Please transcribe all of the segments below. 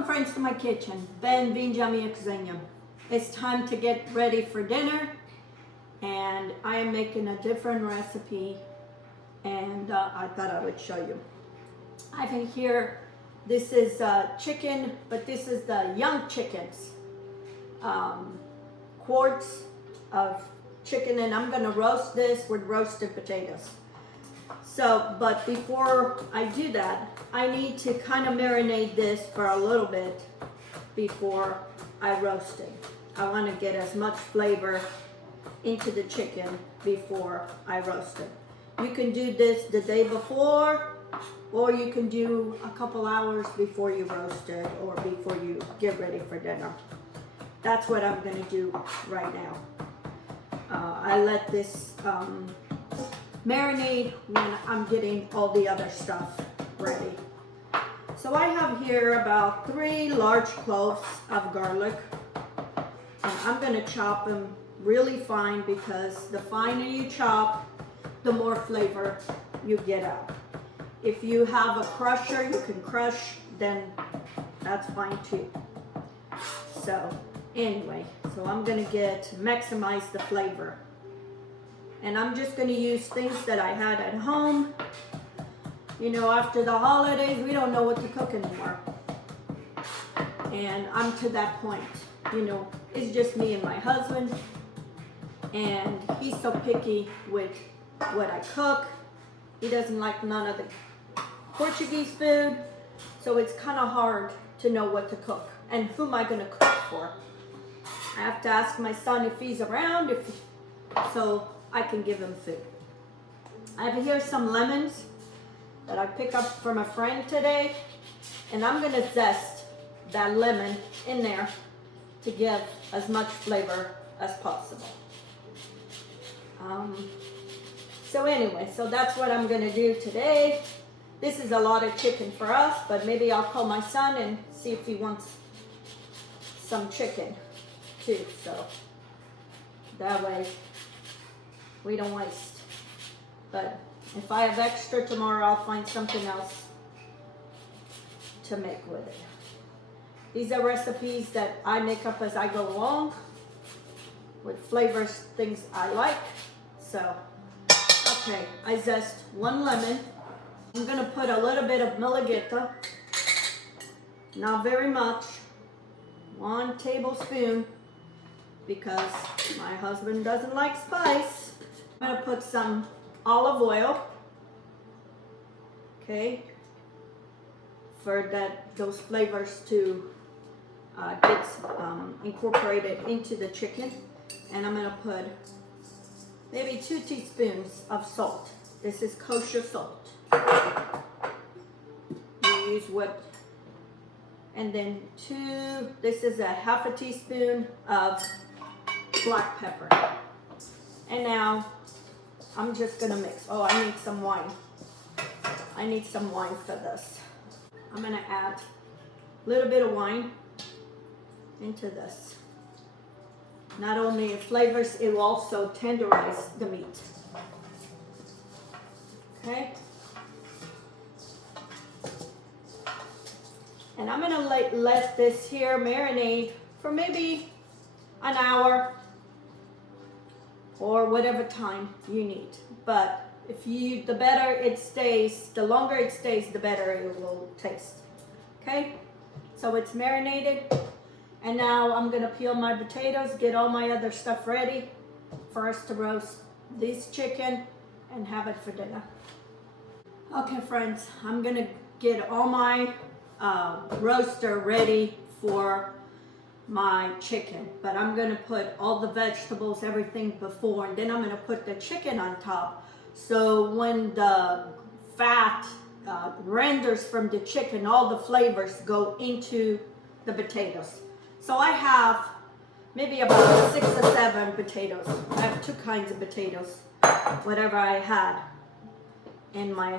Welcome friends to my kitchen. Bem-vindos à minha cozinha. It's time to get ready for dinner and I am making a different recipe and I thought I would show you. I have here, this is chicken, but this is the young chickens. Quarts of chicken, and I'm gonna roast this with roasted potatoes. So, but before I do that, I need to kind of marinate this for a little bit before I roast it. I want to get as much flavor into the chicken before I roast it. You can do this the day before, or you can do a couple hours before you roast it, or before you get ready for dinner. That's what I'm going to do right now. I let this marinate when I'm getting all the other stuff ready. So I have here about 3 large cloves of garlic, and I'm going to chop them really fine because the finer you chop, the more flavor you get out. If you have a crusher, you can crush, then that's fine too. So anyway, so I'm going to maximize the flavor. And I'm just going to use things that I had at home. You know, after the holidays, we don't know what to cook anymore. And I'm to that point. You know, it's just me and my husband. And he's so picky with what I cook. He doesn't like none of the Portuguese food. So it's kind of hard to know what to cook. And who am I going to cook for? I have to ask my son if he's around, so I can give him food. I have here some lemons that I picked up from a friend today, and I'm going to zest that lemon in there to give as much flavor as possible. So anyway, so that's what I'm going to do today. This is a lot of chicken for us, but maybe I'll call my son and see if he wants some chicken too, so that way we don't waste. But if I have extra tomorrow, I'll find something else to make with it. These are recipes that I make up as I go along with flavors, things I like. So, okay, I zest 1 lemon. I'm gonna put a little bit of malagueta, not very much, 1 tablespoon, because my husband doesn't like spice. I'm gonna put some olive oil, okay, for those flavors to get incorporated into the chicken. And I'm gonna put maybe 2 teaspoons of salt. This is kosher salt. You use what, and then this is a half a teaspoon of black pepper. And now I'm just gonna mix. Oh, I need some wine. I need some wine for this. I'm gonna add a little bit of wine into this. Not only it flavors, it will also tenderize the meat. Okay? And I'm gonna let this here marinate for maybe an hour or whatever time you need. But the better it stays, the longer it stays, the better it will taste. Okay? So it's marinated. And now I'm gonna peel my potatoes, get all my other stuff ready for us to roast this chicken and have it for dinner. Okay friends, I'm gonna get all my roaster ready for my chicken, but I'm gonna put all the vegetables, everything before, and then I'm gonna put the chicken on top. So when the fat renders from the chicken, all the flavors go into the potatoes. So I have maybe about 6 or 7 potatoes. I have 2 kinds of potatoes, whatever I had in my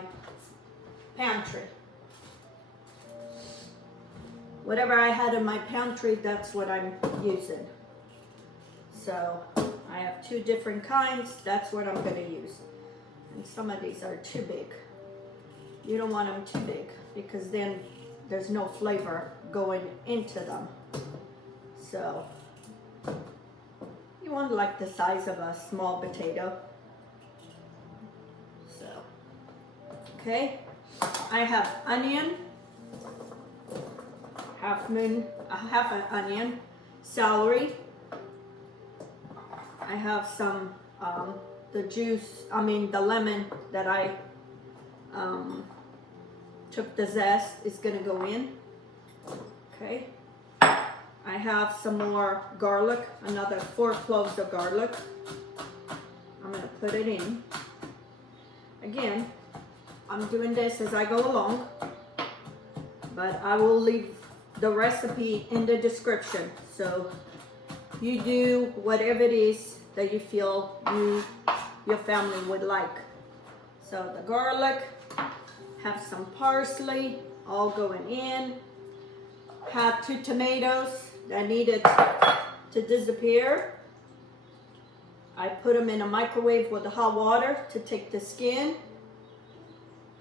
pantry. Whatever I had in my pantry, that's what I'm using. So I have 2 different kinds. That's what I'm going to use. And some of these are too big. You don't want them too big because then there's no flavor going into them. So you want like the size of a small potato. So, okay, I have onion, half an onion, celery. I have some the lemon that I took the zest is gonna go in. Okay. I have some more garlic, another 4 cloves of garlic. I'm gonna put it in. Again, I'm doing this as I go along, but I will leave the recipe in the description. So you do whatever it is that you feel your family would like. So the garlic, have some parsley, all going in. Have 2 tomatoes that needed to disappear. I put them in a microwave with the hot water to take the skin.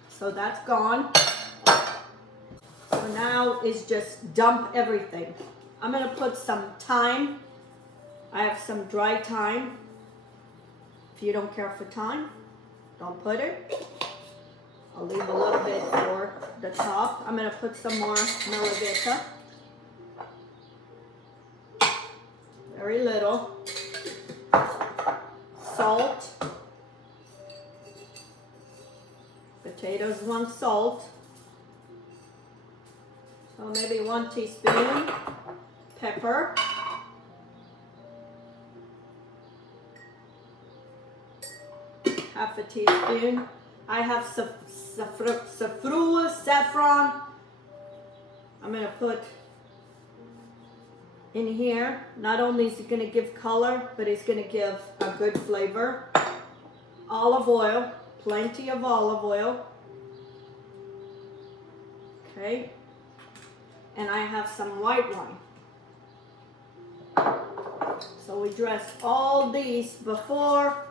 So that's gone. So now is just dump everything. I'm gonna put some thyme. I have some dry thyme. If you don't care for thyme, don't put it. I'll leave a little bit for the top. I'm gonna put some more malagueta. Very little. Salt. Potatoes want salt. So maybe 1 teaspoon. Pepper. Half a teaspoon. I have saffron. I'm gonna put in here. Not only is it gonna give color, but it's gonna give a good flavor. Olive oil, plenty of olive oil. Okay. And I have some white wine. So we dressed all these before.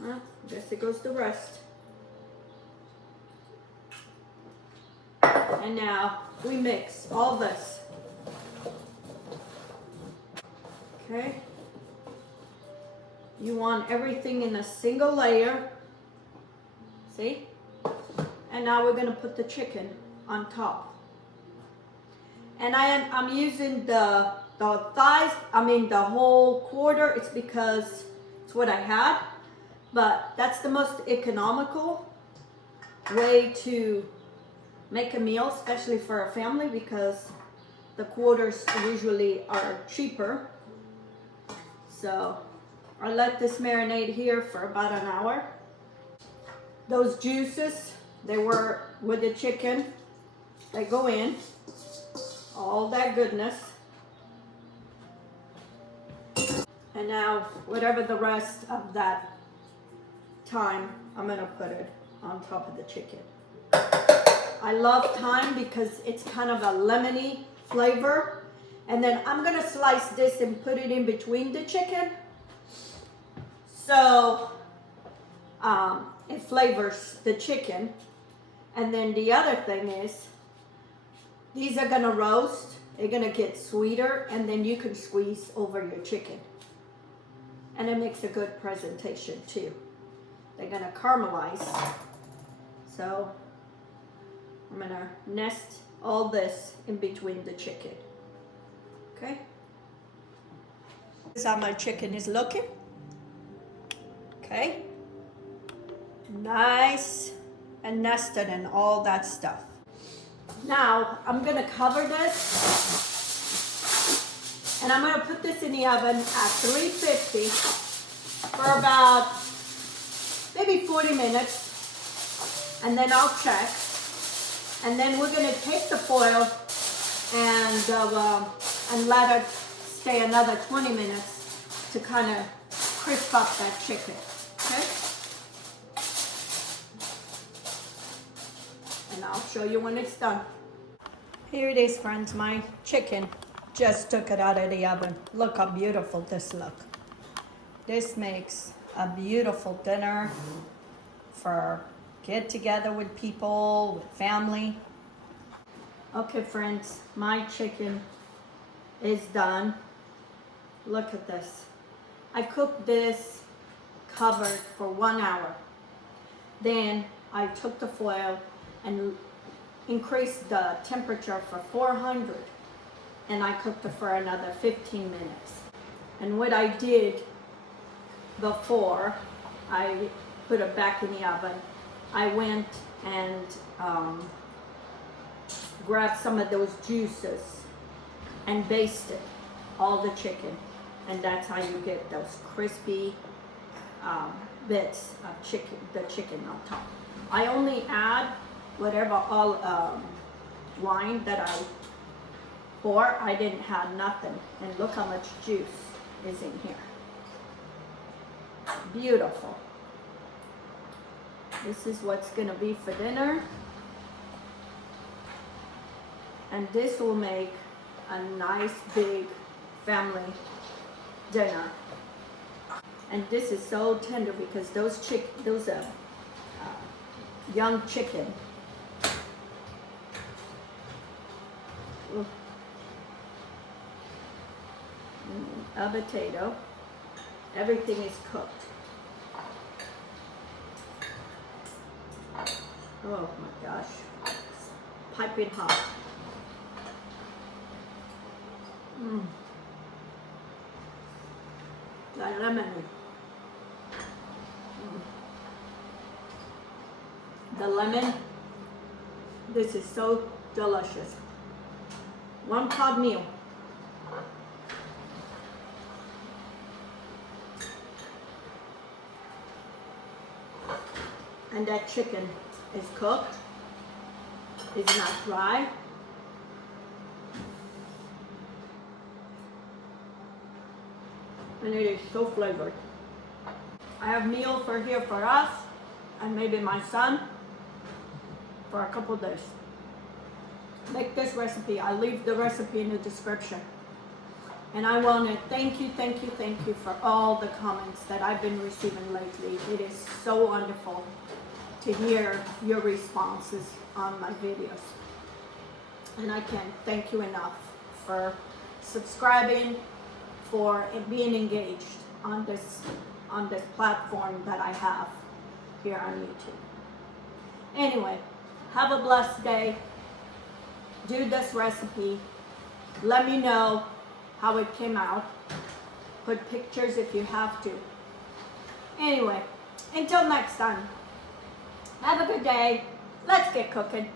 I guess it goes the rest. And now we mix all this. Okay. You want everything in a single layer. See? And now we're gonna put the chicken on top. And I'm using the thighs, the whole quarter. It's because it's what I had. But that's the most economical way to make a meal, especially for a family, because the quarters usually are cheaper. So I let this marinate here for about an hour. Those juices, they were with the chicken, they go in, all that goodness. And now whatever the rest of that thyme, I'm gonna put it on top of the chicken. I love thyme because it's kind of a lemony flavor. And then I'm gonna slice this and put it in between the chicken. So it flavors the chicken. And then the other thing is, these are gonna roast, they're gonna get sweeter, and then you can squeeze over your chicken. And it makes a good presentation too. They're gonna caramelize. So I'm gonna nest all this in between the chicken. Okay? This is how my chicken is looking. Okay? Nice and nested and all that stuff. Now I'm gonna cover this and I'm gonna put this in the oven at 350 for about maybe 40 minutes, and then I'll check. And then we're gonna take the foil and let it stay another 20 minutes to kind of crisp up that chicken, okay? And I'll show you when it's done. Here it is, friends, my chicken. Just took it out of the oven. Look how beautiful this looks. This makes a beautiful dinner for get together with people, with family. Okay friends, my chicken is done. Look at this. I cooked this covered for 1 hour. Then I took the foil and increased the temperature for 400, and I cooked it for another 15 minutes. And what I did before I put it back in the oven, I went and grabbed some of those juices and basted all the chicken, and that's how you get those crispy bits of the chicken on top. I only add whatever all wine that I pour. I didn't have nothing, and look how much juice is in here. Beautiful. This is what's gonna be for dinner, and this will make a nice big family dinner. And this is so tender because those young chicken. Ooh. A potato. Everything is cooked. Oh my gosh. It's piping hot. The lemon. The lemon. This is so delicious. 1 pot meal. And that chicken is cooked. It's not dry. And it is so flavored. I have meal for here for us and maybe my son for a couple days. Make this recipe. I'll leave the recipe in the description. And I want to thank you for all the comments that I've been receiving lately. It is so wonderful to hear your responses on my videos. And I can't thank you enough for subscribing, for being engaged on this platform that I have here on YouTube. Anyway, have a blessed day. Do this recipe. Let me know how it came out. Put pictures if you have to. Anyway, until next time, have a good day. Let's get cooking.